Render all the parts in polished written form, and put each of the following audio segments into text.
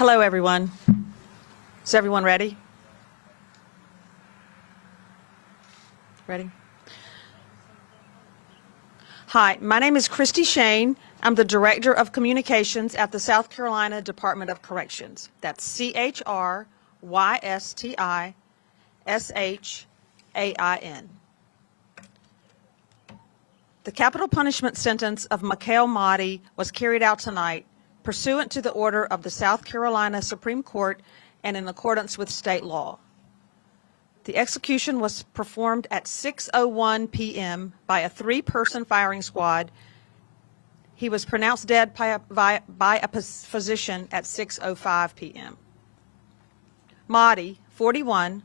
Hello, everyone. Is everyone ready? Ready? Hi, my name is Christy Shane. I'm the Director of Communications at the South Carolina Department of Corrections. That's CHRYSTISHAIN. The capital punishment sentence of Mikal Mahdi was carried out tonight pursuant to the order of the South Carolina Supreme Court and in accordance with state law. The execution was performed at 6:01 p.m. by a three-person firing squad. He was pronounced dead by a physician at 6:05 p.m. Mahdi, 41,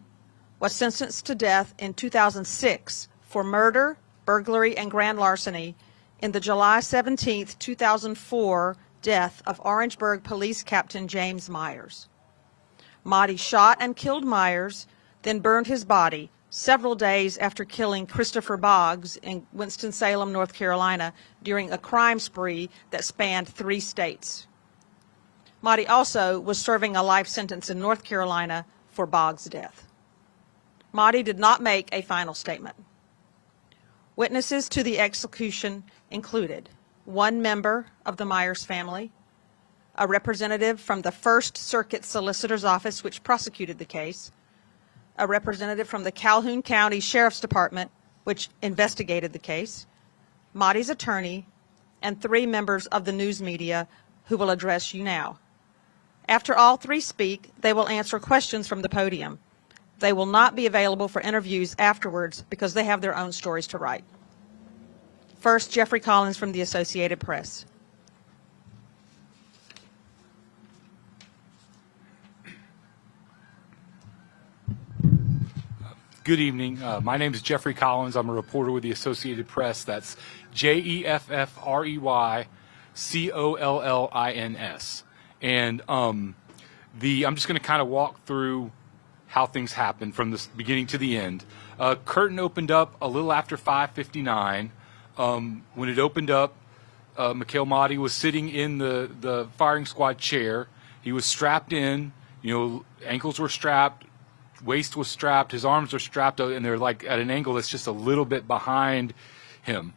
was sentenced to death in 2006 for murder, burglary, and grand larceny in the July 17, 2004 death of Orangeburg Police Captain James Myers. Mahdi shot and killed Myers, then burned his body several days after killing Christopher Boggs in Winston-Salem, North Carolina, during a crime spree that spanned 3 states. Mahdi also was serving a life sentence in North Carolina for Boggs' death. Mahdi did not make a final statement. Witnesses to the execution included one member of the Myers family, a representative from the First Circuit Solicitor's Office, which prosecuted the case, a representative from the Calhoun County Sheriff's Department, which investigated the case, Mahdi's attorney, and 3 members of the news media who will address you now. After all 3 speak, they will answer questions from the podium. They will not be available for interviews afterwards because they have their own stories to write. First, Jeffrey Collins from the Associated Press. Good evening. My name is Jeffrey Collins. I'm a reporter with the Associated Press. That's JEFFREYCOLLINS. And I'm just going to kind of walk through how things happened from the beginning to the end. Curtain opened up a little after 5:59. When it opened up, Mikal Mahdi was sitting in the firing squad chair. He was strapped in, ankles were strapped, waist was strapped, his arms were strapped, and they're like at an angle that's just a little bit behind him.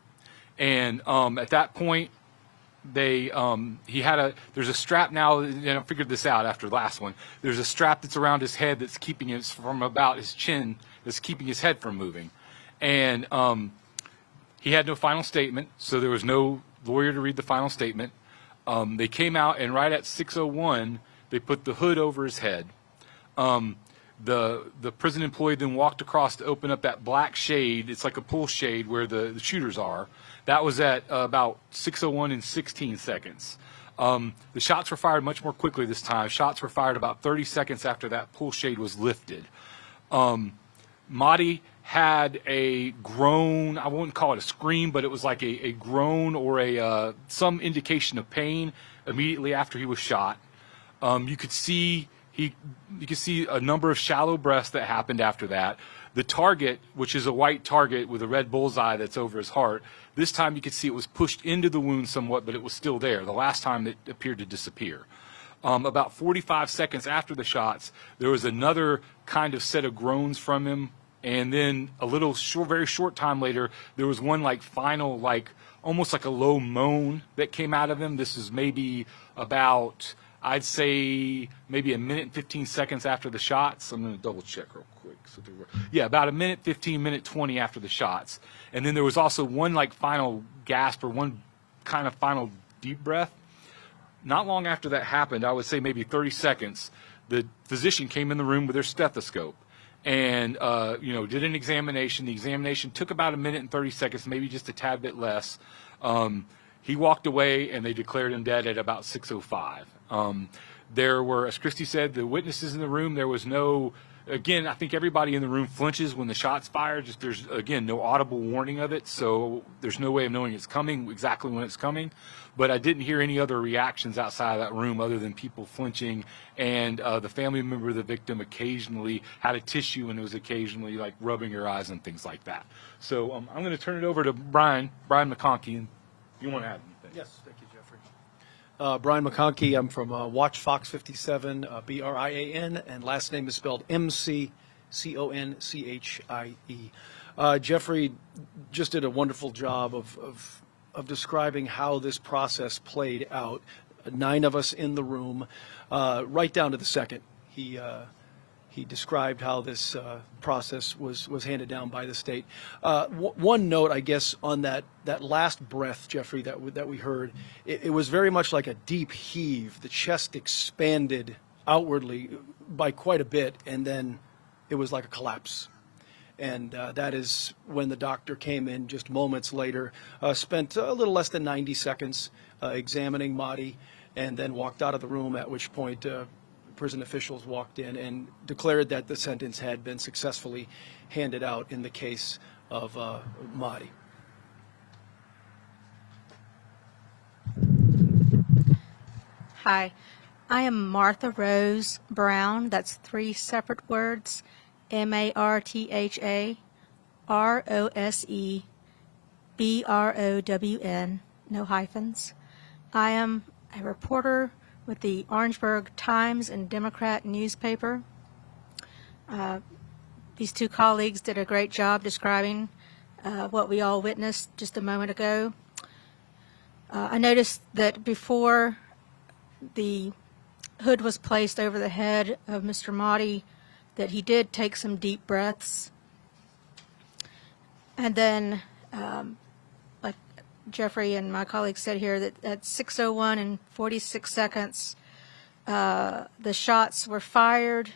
And at that point, there's a strap now, and I figured this out after the last one. There's a strap that's around his head that's keeping it from about his chin, that's keeping his head from moving. And he had no final statement, so there was no lawyer to read the final statement. They came out, and right at 6:01, they put the hood over his head. The prison employee then walked across to open up that black shade. It's like a pull shade where the shooters are. That was at about 6:01 and 16 seconds. The shots were fired much more quickly this time. Shots were fired about 30 seconds after that pull shade was lifted. Mahdi had a groan. I wouldn't call it a scream, but it was like a groan or some indication of pain immediately after he was shot. You could see a number of shallow breaths that happened after that. The target, which is a white target with a red bullseye that's over his heart, this time you could see it was pushed into the wound somewhat, but it was still there. The last time it appeared to disappear. About 45 seconds after the shots, there was another kind of set of groans from him, and then very short time later, there was one final, almost like a low moan that came out of him. This is maybe about, I'd say, maybe a minute and 15 seconds after the shots. I'm going to double check real quick. Yeah, about a minute 15, minute 20 after the shots. And then there was also one final gasp or one kind of final deep breath. Not long after that happened, I would say maybe 30 seconds, the physician came in the room with their stethoscope and did an examination. The examination took about a minute and 30 seconds, maybe just a tad bit less. He walked away, and they declared him dead at about 6:05. There were, as Christy said, the witnesses in the room. There was no, again, I think everybody in the room flinches when the shot's fired. There's, again, no audible warning of it, so there's no way of knowing it's coming, exactly when it's coming. But I didn't hear any other reactions outside of that room other than people flinching, and the family member of the victim occasionally had a tissue and was occasionally rubbing her eyes and things like that. So I'm going to turn it over to Brian McConkey, and if you want to add anything. Yes, thank you, Jeffrey. Brian McConkey. I'm from WACH Fox 57, BRIAN, and last name is spelled McConchie. Jeffrey just did a wonderful job of describing how this process played out. 9 of us in the room, right down to the second. He described how this process was handed down by the state. One note, I guess, on that last breath, Jeffrey, that we heard, it was very much like a deep heave. The chest expanded outwardly by quite a bit, and then it was like a collapse. And that is when the doctor came in just moments later, spent a little less than 90 seconds examining Mahdi, and then walked out of the room, at which point prison officials walked in and declared that the sentence had been successfully handed out in the case of Mahdi. Hi, I am Martha Rose Brown. That's 3 separate words. MarthaRoseBrown, no hyphens. I am a reporter with the Orangeburg Times and Democrat newspaper. These 2 colleagues did a great job describing what we all witnessed just a moment ago. I noticed that before the hood was placed over the head of Mr. Mahdi, that he did take some deep breaths. And then, like Jeffrey and my colleagues said here, that at 6:01 and 46 seconds, the shots were fired,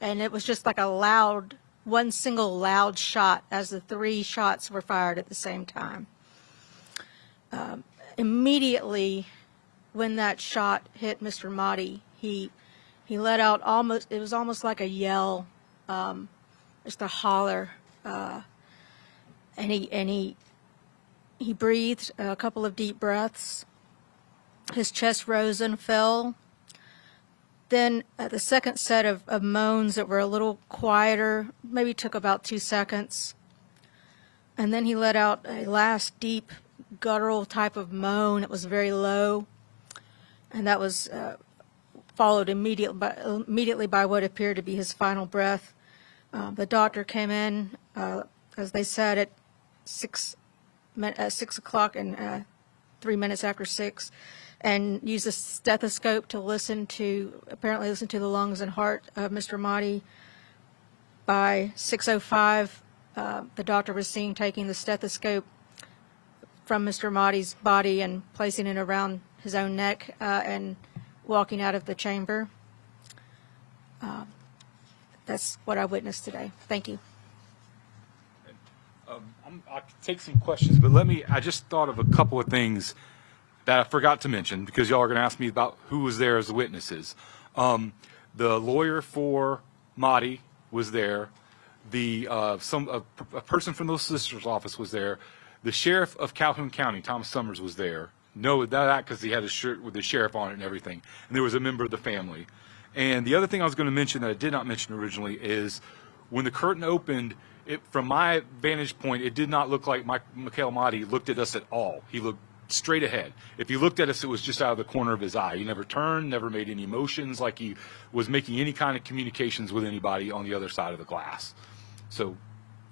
and it was just like one single loud shot as the 3 shots were fired at the same time. Immediately, when that shot hit Mr. Mahdi, he let out it was almost like a yell, just a holler, and he breathed a couple of deep breaths. His chest rose and fell. Then the second set of moans that were a little quieter, maybe took about 2 seconds. And then he let out a last deep guttural type of moan. It was very low, and that was followed immediately by what appeared to be his final breath. The doctor came in, as they said, at 6 o'clock and 3 minutes after 6, and used a stethoscope to apparently listen to the lungs and heart of Mr. Mahdi. By 6:05, the doctor was seen taking the stethoscope from Mr. Mahdi's body and placing it around his own neck and walking out of the chamber. That's what I witnessed today. Thank you. I'll take some questions, but I just thought of a couple of things that I forgot to mention because y'all are going to ask me about who was there as the witnesses. The lawyer for Mahdi was there. A person from the solicitor's office was there. The sheriff of Calhoun County, Thomas Summers, was there. No, that because he had a shirt with the sheriff on it and everything. And there was a member of the family. And the other thing I was going to mention that I did not mention originally is when the curtain opened, from my vantage point, it did not look like Mikal Mahdi looked at us at all. He looked straight ahead. If he looked at us, it was just out of the corner of his eye. He never turned, never made any motions, like he was making any kind of communications with anybody on the other side of the glass. So,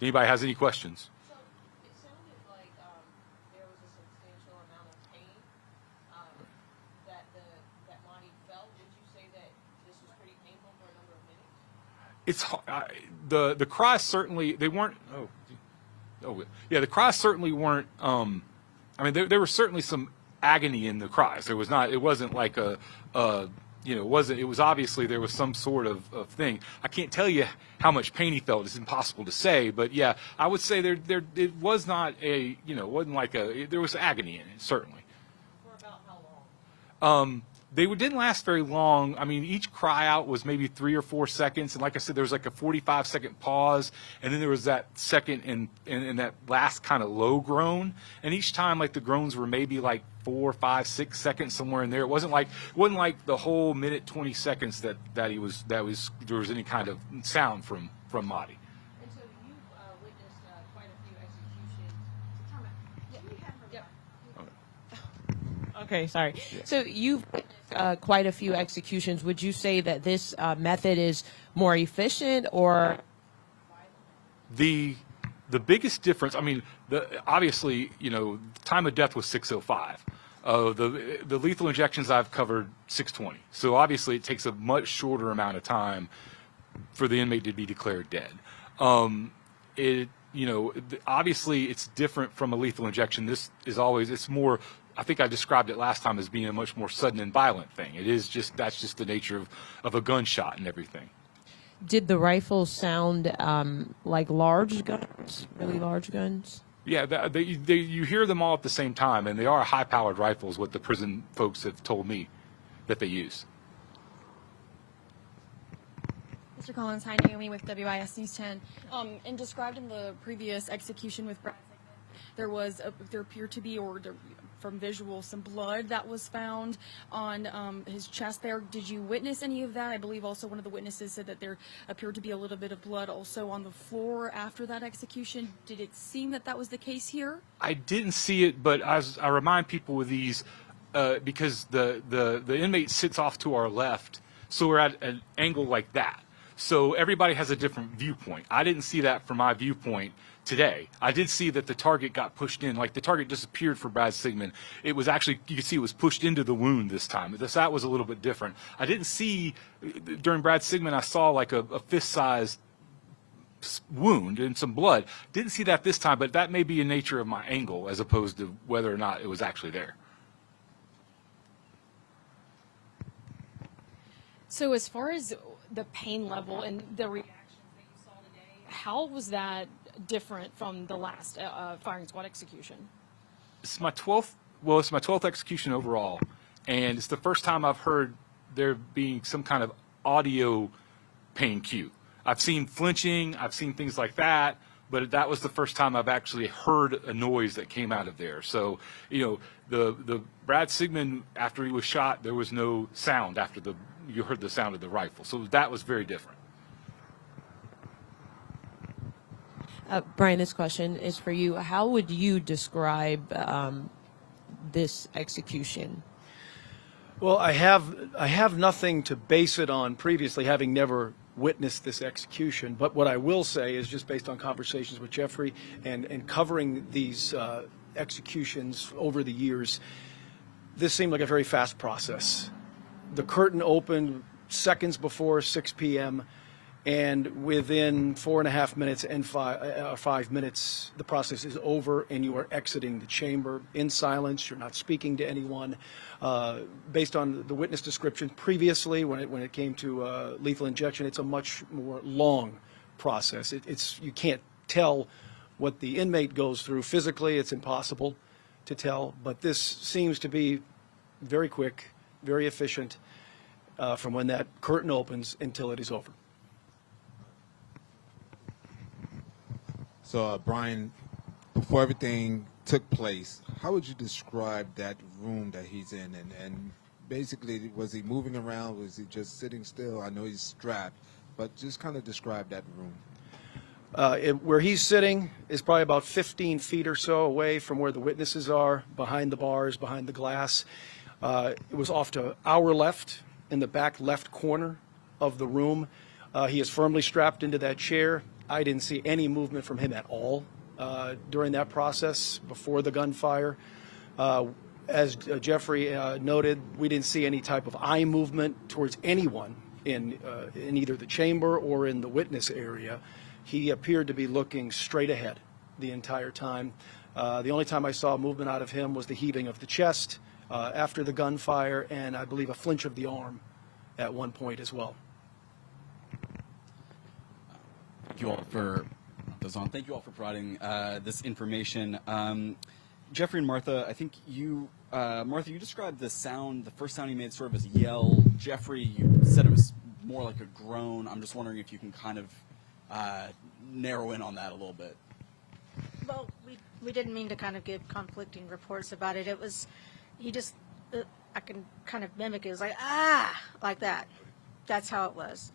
anybody has any questions? So it sounded like there was a substantial amount of pain that Mahdi felt. Would you say that this was pretty painful for a number of minutes? It's the cries certainly they weren't. The cries certainly weren't. I mean, there was certainly some agony in the cries. There was not. It wasn't like it wasn't. It was obviously there was some sort of thing. I can't tell you how much pain he felt. It's impossible to say. But yeah, I would say there it was not a it wasn't like there was agony in it certainly. For about how long? They didn't last very long. I mean, each cry out was maybe 3 or 4 seconds, and like I said, there was like a 45-second pause, and then there was that second and that last kind of low groan. And each time, like the groans were maybe like 4, 5, 6 seconds somewhere in there. It wasn't like the whole minute 20 seconds that there was any kind of sound from Mahdi. And so you've witnessed quite a few executions. Okay, sorry. So you've witnessed quite a few executions. Would you say that this method is more efficient or? The biggest difference, I mean, obviously, time of death was 6:05. The lethal injections I've covered 6:20. So obviously it takes a much shorter amount of time for the inmate to be declared dead. Obviously it's different from a lethal injection. It's more, I think I described it last time as being a much more sudden and violent thing. That's just the nature of a gunshot and everything. Did the rifles sound like large guns, really large guns? Yeah, you hear them all at the same time, and they are high-powered rifles, what the prison folks have told me that they use. Mr. Collins, hi, Naomi with WIS News 10. And described in the previous execution with Brad Sigmund, there appeared to be, from visual, some blood that was found on his chest there. Did you witness any of that? I believe also one of the witnesses said that there appeared to be a little bit of blood also on the floor after that execution. Did it seem that was the case here? I didn't see it, but I remind people with these, because the inmate sits off to our left, so we're at an angle like that. So everybody has a different viewpoint. I didn't see that from my viewpoint today. I did see that the target got pushed in, like the target disappeared for Brad Sigmund. It was actually, you could see it was pushed into the wound this time. That was a little bit different. I didn't see, during Brad Sigmund, I saw like a fist-sized wound and some blood. Didn't see that this time, but that may be in nature of my angle as opposed to whether or not it was actually there. So as far as the pain level and the reactions that you saw today, how was that different from the last firing squad execution? It's my 12th execution overall, and it's the first time I've heard there being some kind of audio pain cue. I've seen flinching, I've seen things like that, but that was the first time I've actually heard a noise that came out of there. So, the Brad Sigmund, after he was shot, there was no sound after you heard the sound of the rifle. So that was very different. Brian, this question is for you. How would you describe this execution? Well, I have nothing to base it on previously, having never witnessed this execution. But what I will say is, just based on conversations with Jeffrey and covering these executions over the years, this seemed like a very fast process. The curtain opened seconds before 6 p.m., And within 4.5 minutes and 5 minutes, the process is over and you are exiting the chamber in silence. You're not speaking to anyone. Based on the witness description previously, when it came to lethal injection, it's a much more long process. You can't tell what the inmate goes through physically. It's impossible to tell. But this seems to be very quick, very efficient from when that curtain opens until it is over. So, Brian, before everything took place, how would you describe that room that he's in? And basically, was he moving around? Was he just sitting still? I know he's strapped, but just kind of describe that room. Where he's sitting is probably about 15 feet or so away from where the witnesses are, behind the bars, behind the glass. It was off to our left, in the back left corner of the room. He is firmly strapped into that chair. I didn't see any movement from him at all during that process before the gunfire. As Jeffrey noted, we didn't see any type of eye movement towards anyone in either the chamber or in the witness area. He appeared to be looking straight ahead the entire time. The only time I saw movement out of him was the heaving of the chest after the gunfire, and I believe a flinch of the arm at one point as well. Thank you all for providing this information. Jeffrey and Martha, I think Martha, you described the first sound you made sort of as a yell. Jeffrey, you said it was more like a groan. I'm just wondering if you can kind of narrow in on that a little bit. Well, we didn't mean to kind of give conflicting reports about it. It was, I can kind of mimic it. It was like, like that. That's how it was.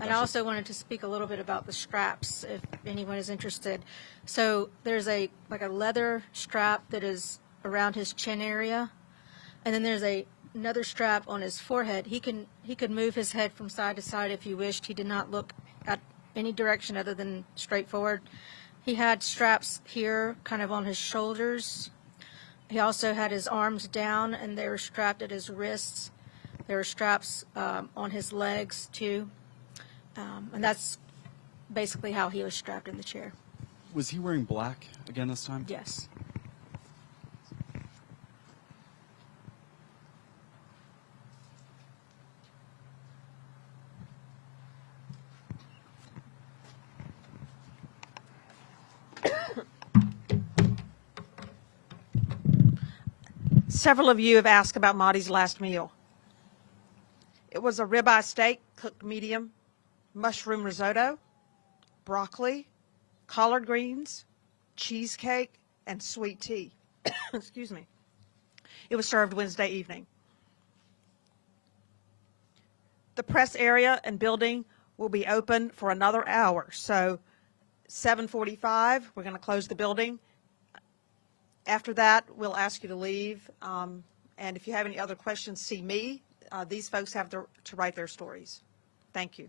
And I also wanted to speak a little bit about the straps, if anyone is interested. So there's like a leather strap that is around his chin area, and then there's another strap on his forehead. He could move his head from side to side if he wished. He did not look at any direction other than straight forward. He had straps here, kind of on his shoulders. He also had his arms down, and they were strapped at his wrists. There were straps on his legs too. And that's basically how he was strapped in the chair. Was he wearing black again this time? Yes. Several of you have asked about Mahdi's last meal. It was a ribeye steak cooked medium, mushroom risotto, broccoli, collard greens, cheesecake, and sweet tea. Excuse me. It was served Wednesday evening. The press area and building will be open for another hour. So 7:45, we're going to close the building. After that, we'll ask you to leave. And if you have any other questions, see me. These folks have to write their stories. Thank you.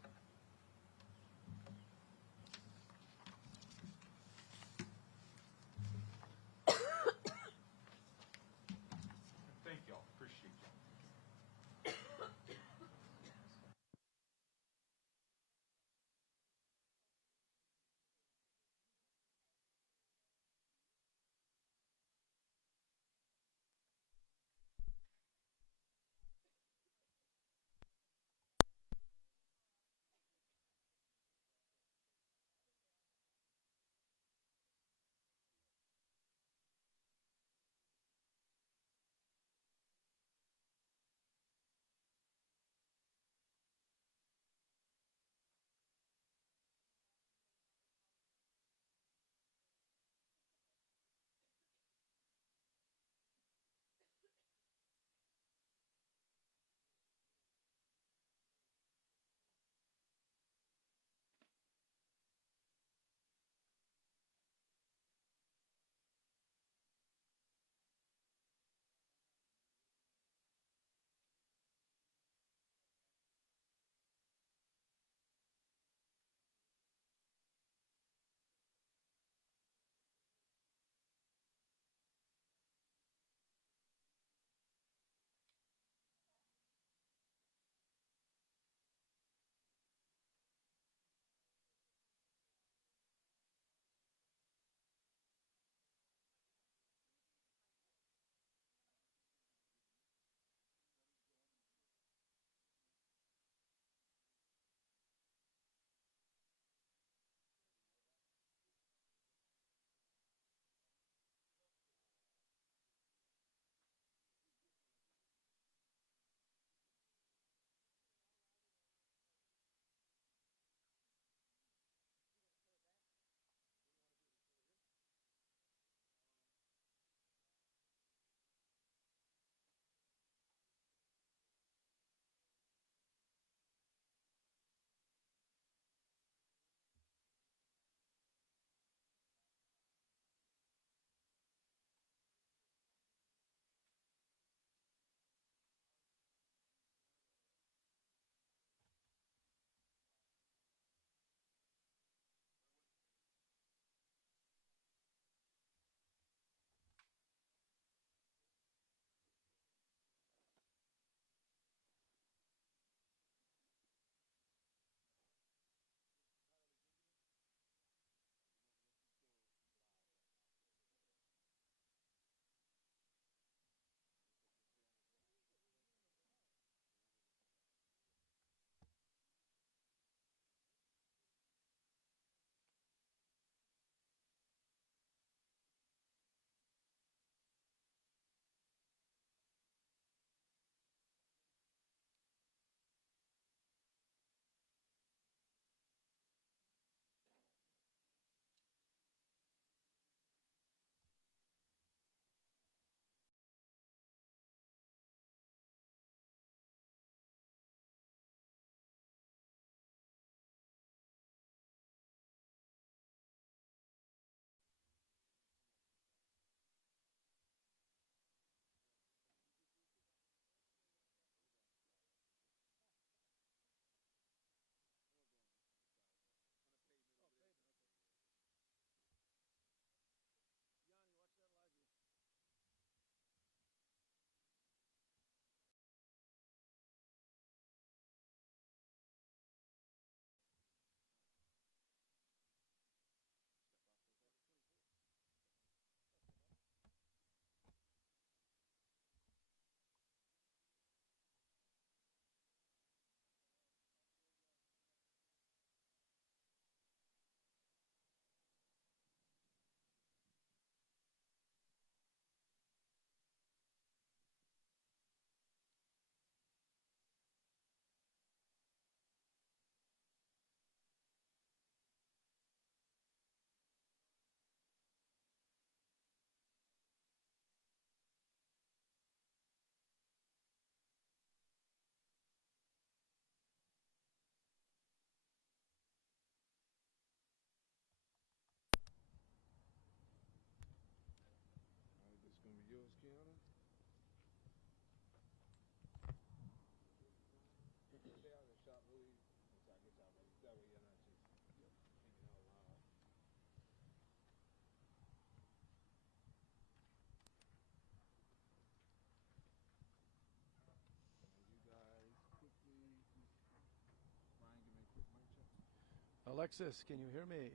Alexis, can you hear me?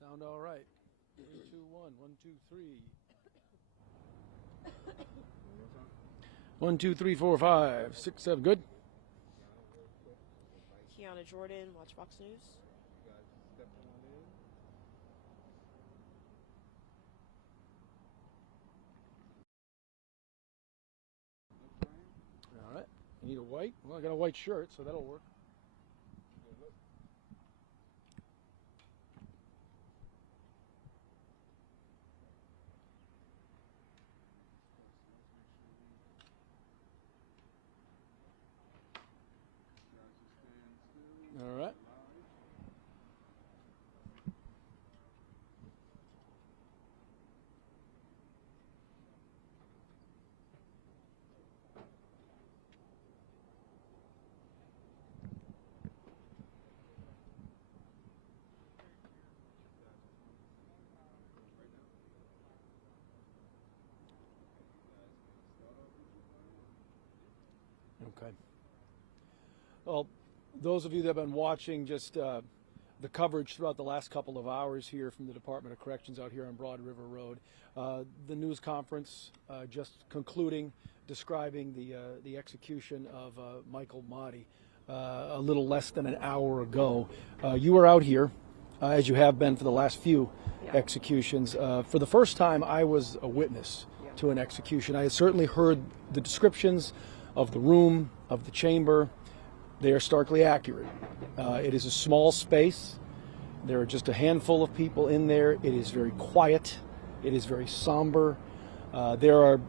Sound all right? 3, 2, 1, 1, 2, 3. 1, 2, 3, 4, 5, 6, 7. Good. Kiana Jordan, Watch Fox News. All right. You need a white? Well, I got a white shirt, so that'll work. All right. Okay. Well, those of you that have been watching just the coverage throughout the last couple of hours here from the Department of Corrections out here on Broad River Road, the news conference just concluding, describing the execution of Mikal Mahdi a little less than an hour ago. You were out here, as you have been for the last few executions. For the first time, I was a witness to an execution. I had certainly heard the descriptions of the room, of the chamber. They are starkly accurate. It is a small space. There are just a handful of people in there. It is very quiet. It is very somber. There are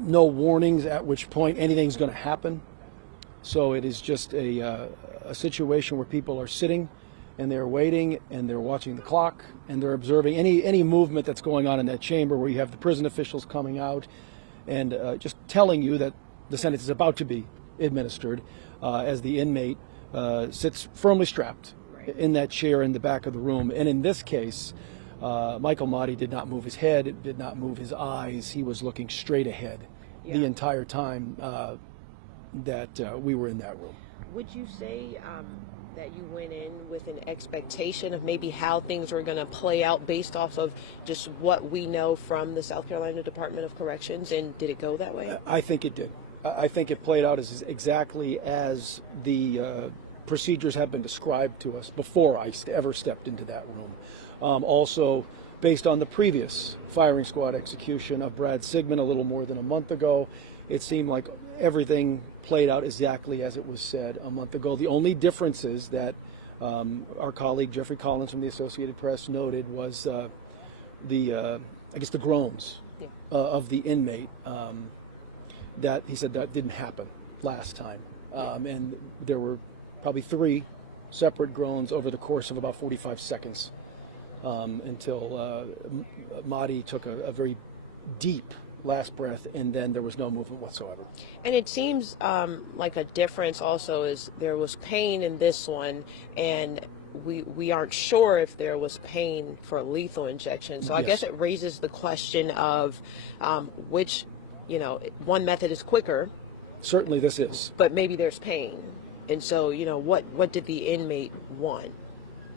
no warnings at which point anything's going to happen. So it is just a situation where people are sitting and they're waiting and they're watching the clock and they're observing any movement that's going on in that chamber, where you have the prison officials coming out and just telling you that the sentence is about to be administered, as the inmate sits firmly strapped in that chair in the back of the room. And in this case, Mikal Mahdi did not move his head, did not move his eyes. He was looking straight ahead the entire time that we were in that room. Would you say that you went in with an expectation of maybe how things were going to play out based off of just what we know from the South Carolina Department of Corrections, and did it go that way? I think it did. I think it played out as exactly as the procedures have been described to us before I ever stepped into that room. Also, based on the previous firing squad execution of Brad Sigmund a little more than a month ago, it seemed like everything played out exactly as it was said a month ago. The only differences that our colleague Jeffrey Collins from the Associated Press noted was I guess the groans of the inmate. That he said that didn't happen last time. And there were probably 3 separate groans over the course of about 45 seconds until Mahdi took a very deep last breath, and then there was no movement whatsoever. And it seems like a difference also is there was pain in this one, and we aren't sure if there was pain for lethal injection. So I guess it raises the question of which, one method is quicker. Certainly this is. But maybe there's pain. And so, what did the inmate want?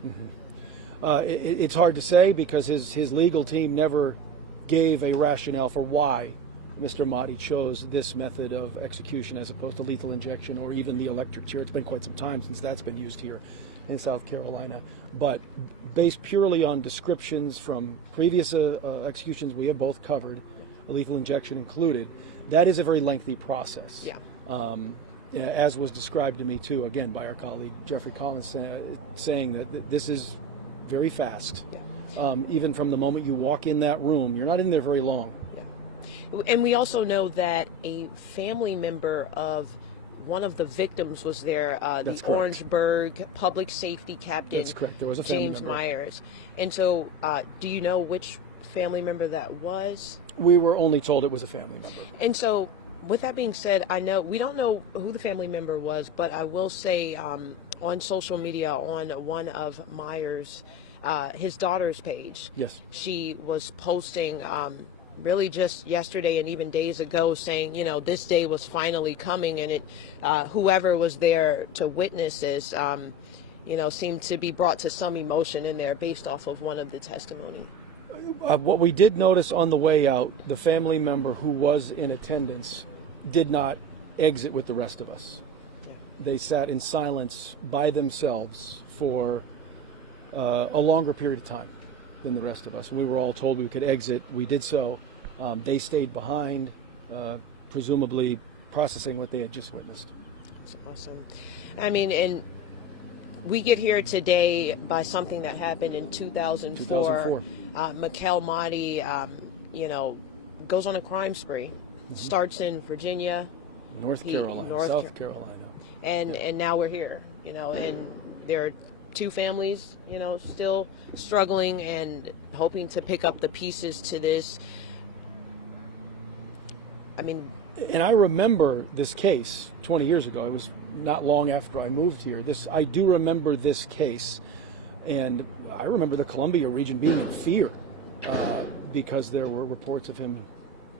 Mm-hmm. It's hard to say because his legal team never gave a rationale for why Mr. Mahdi chose this method of execution as opposed to lethal injection or even the electric chair. It's been quite some time since that's been used here in South Carolina. But based purely on descriptions from previous executions we have both covered, lethal injection included, that is a very lengthy process. As was described to me too, again, by our colleague Jeffrey Collins, saying that this is very fast. Even from the moment you walk in that room, you're not in there very long. And we also know that a family member of one of the victims was there, the Orangeburg public safety captain. That's correct. There was a family James member. Myers. And so, do you know which family member that was? We were only told it was a family member. And so, with that being said, I know we don't know who the family member was, but I will say on social media, on one of Myers' his daughter's page, she was posting really just yesterday and even days ago saying, this day was finally coming, and it whoever was there to witness this, seemed to be brought to some emotion in there based off of one of the testimony. What we did notice on the way out, the family member who was in attendance did not exit with the rest of us. Yeah. They sat in silence by themselves for a longer period of time than the rest of us. We were all told we could exit. We did so. They stayed behind, presumably processing what they had just witnessed. That's awesome. I mean, and we get here today by something that happened in 2004. Mikal Mahdi, goes on a crime spree. Starts in Virginia, South Carolina. And now we're here, and there are two families, still struggling and hoping to pick up the pieces to this. I mean, and I remember this case 20 years ago. It was not long after I moved here. I do remember this case, and I remember the Columbia region being in fear because there were reports of him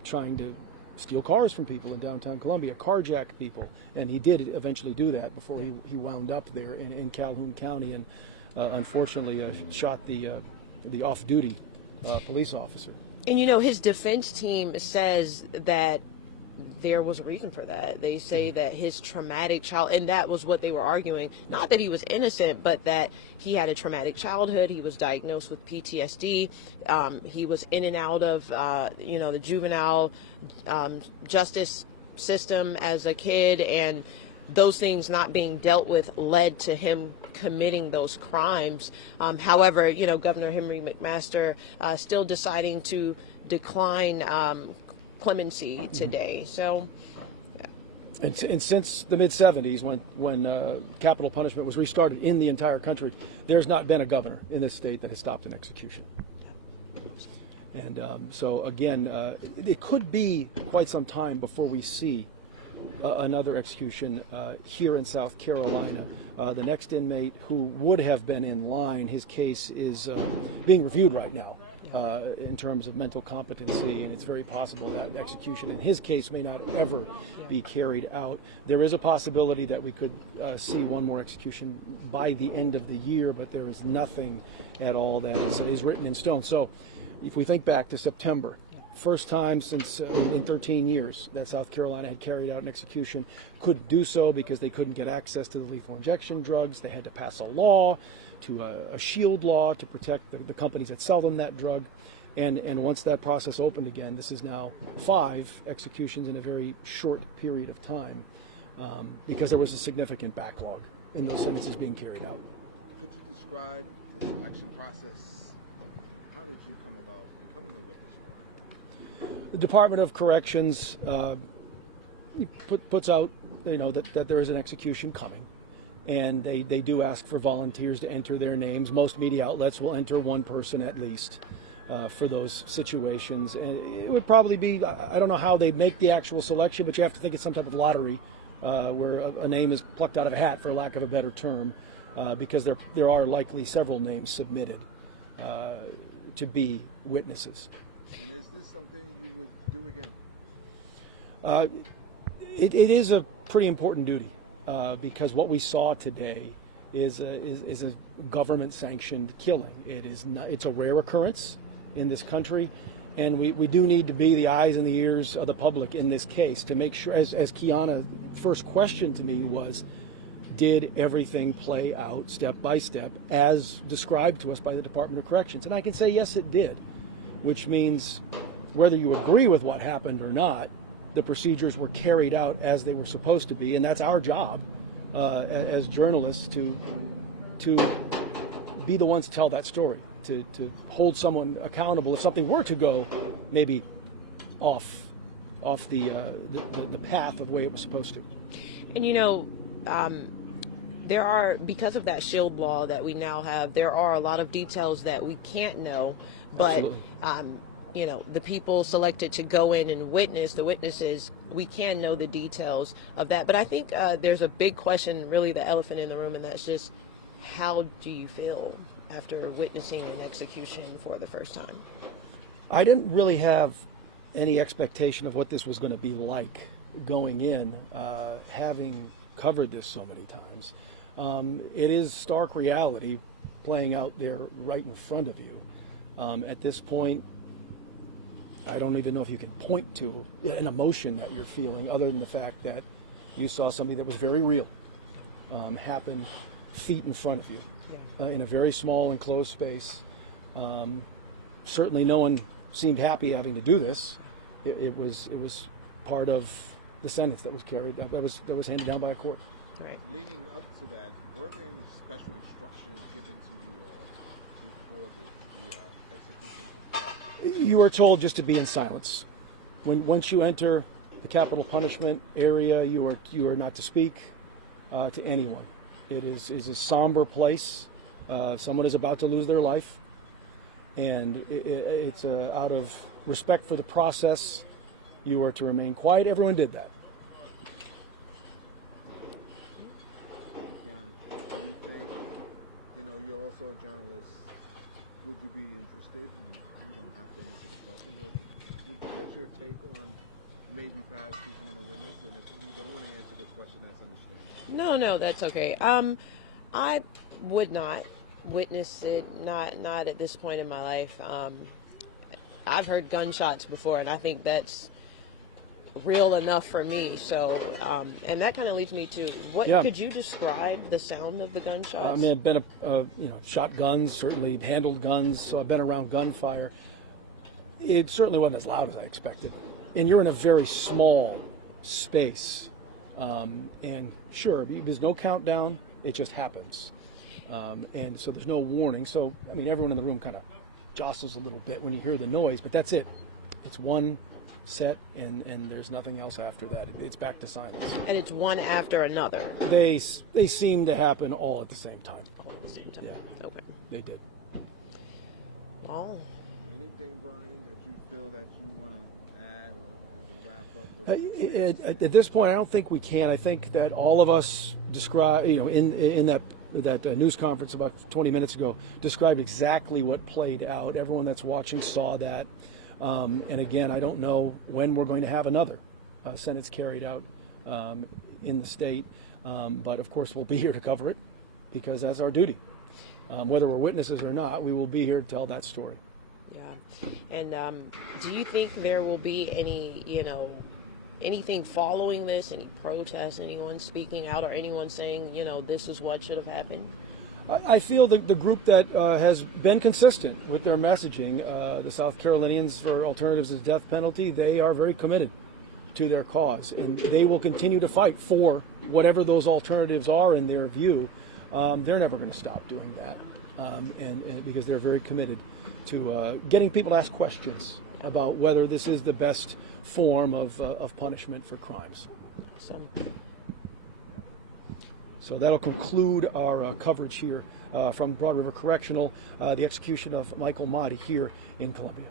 trying to steal cars from people in downtown Columbia, carjack people, and he did eventually do that before he wound up there in Calhoun County, and unfortunately shot the off-duty police officer. And his defense team says that there was a reason for that. They say that his traumatic child, and that was what they were arguing, not that he was innocent, but that he had a traumatic childhood. He was diagnosed with PTSD. He was in and out of, the juvenile justice system as a kid, and those things not being dealt with led to him committing those crimes. However, Governor Henry McMaster still deciding to decline clemency today. So, and since the mid '70s, when capital punishment was restarted in the entire country, there's not been a governor in this state that has stopped an execution. And so again, it could be quite some time before we see another execution here in South Carolina. The next inmate who would have been in line, his case is being reviewed right now. In terms of mental competency, and it's very possible that execution in his case may not ever be carried out. There is a possibility that we could see one more execution by the end of the year, but there is nothing at all that is written in stone. So if we think back to September, first time since in 13 years that South Carolina had carried out an execution, couldn't do so because they couldn't get access to the lethal injection drugs. They had to pass a law, a shield law to protect the companies that sell them that drug. And once that process opened again, this is now 5 executions in a very short period of time because there was a significant backlog in those sentences being carried out. Describe the election process. How did you come about? The Department of Corrections puts out, that there is an execution coming. And they do ask for volunteers to enter their names. Most media outlets will enter one person at least for those situations. And it would probably be, I don't know how they make the actual selection, but you have to think it's some type of lottery where a name is plucked out of a hat, for lack of a better term, because there are likely several names submitted to be witnesses. Is this something you would do again? It is a pretty important duty. Because what we saw today is a government-sanctioned killing. It's a rare occurrence in this country, and we do need to be the eyes and the ears of the public in this case to make sure, as Kiana, first question to me was, did everything play out step by step as described to us by the Department of Corrections? And I can say, yes, it did, which means whether you agree with what happened or not, the procedures were carried out as they were supposed to be, and that's our job as journalists to be the ones to tell that story, to hold someone accountable if something were to go maybe off the path of the way it was supposed to. And there are, because of that shield law that we now have, there are a lot of details that we can't know, but the people selected to go in and witness, the witnesses, we can know the details of that. But I think there's a big question, really the elephant in the room, and that's just, how do you feel after witnessing an execution for the first time? I didn't really have any expectation of what this was going to be like going in, having covered this so many times. It is stark reality playing out there right in front of you. At this point, I don't even know if you can point to an emotion that you're feeling other than the fact that you saw something that was very real happen feet in front of you in a very small enclosed space. Certainly no one seemed happy having to do this. It was part of the sentence that was carried, that was handed down by a court. Right. You are told just to be in silence. Once you enter the capital punishment area, you are not to speak to anyone. It is a somber place. Someone is about to lose their life, and it's out of respect for the process. You are to remain quiet. Everyone did that. No, that's okay. I would not witness it, not at this point in my life. I've heard gunshots before, and I think that's real enough for me. So, and that kind of leads me to could you describe the sound of the gunshots? I mean, I've been shot guns, certainly handled guns, so I've been around gunfire. It certainly wasn't as loud as I expected, and you're in a very small space. And sure, there's no countdown, it just happens. And so there's no warning. So, I mean, everyone in the room kind of jostles a little bit when you hear the noise, but that's it. It's one set, and there's nothing else after that. It's back to silence. And it's one after another. They seem to happen all at the same time. All at the same time. Yeah. Okay. They did. Well. At this point, I don't think we can. I think that all of us describe, in that news conference about 20 minutes ago, described exactly what played out. Everyone that's watching saw that. And again, I don't know when we're going to have another sentence carried out in the state. But of course, we'll be here to cover it because that's our duty. Whether we're witnesses or not, we will be here to tell that story. Yeah. And do you think there will be any, anything following this, any protests, anyone speaking out, or anyone saying, this is what should have happened? I feel the group that has been consistent with their messaging, the South Carolinians for Alternatives to the Death Penalty, they are very committed to their cause, and they will continue to fight for whatever those alternatives are in their view. They're never going to stop doing that, and because they're very committed to getting people to ask questions about whether this is the best form of punishment for crimes. So that'll conclude our coverage here from Broad River Correctional, the execution of Mikal Mahdi here in Columbia.